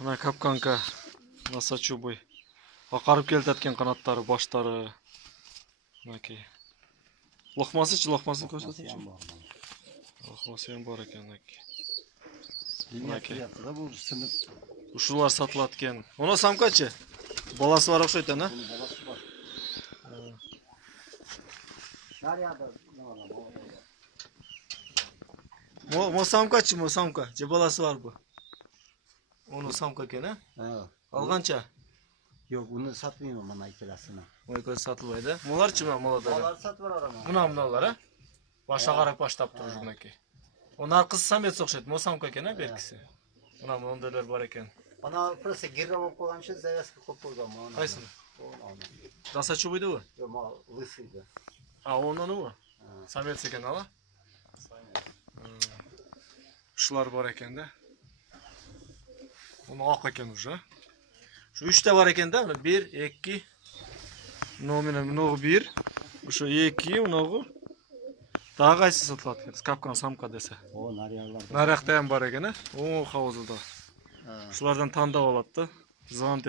Мына капканка, носочубый. Акарып келтеткен канаттары, баштары. Мынакей. Лохмасы көрсөтүңчү. Лохмасы ham бар экен мынакей. Мынакей. Ушулар сатылат экен. Мына самкачы? Баласы бар окшойт а? Баласы бар. Мо самкачы, мо самка. Же баласы бар бу? Onu samka eкен, а? Алганча? Yok, bunu satmıyorum bana ikilasını. Ой, көз сатылбайды. Муларчы мына молодой. Балар сатып бар ama. Мыналар, а? Баша карап баштап туруп жүр мынакей. Onun аркысы самец окшойт. Мо самка экен, а, беркиси? Мына мондойлор бар экен. Bana просто гирра болып қойған үшін завязка қойып қойған. Кайсыны? Носочубыйды бу? Yok, lысыйды. А, onun бу? Самец экен, ала? Ушулар бар экен да. Onu ак экен уже. Şu 3 var eкен да, 1, 2. Мынау 1. Ошо 2, мынау. Дагы кайсы сатылат экен? Капкан самка десе. О, нарыялар. Наракта ham бар экен, а? О, хавузда. Ушулардан тандап алат да. Звонить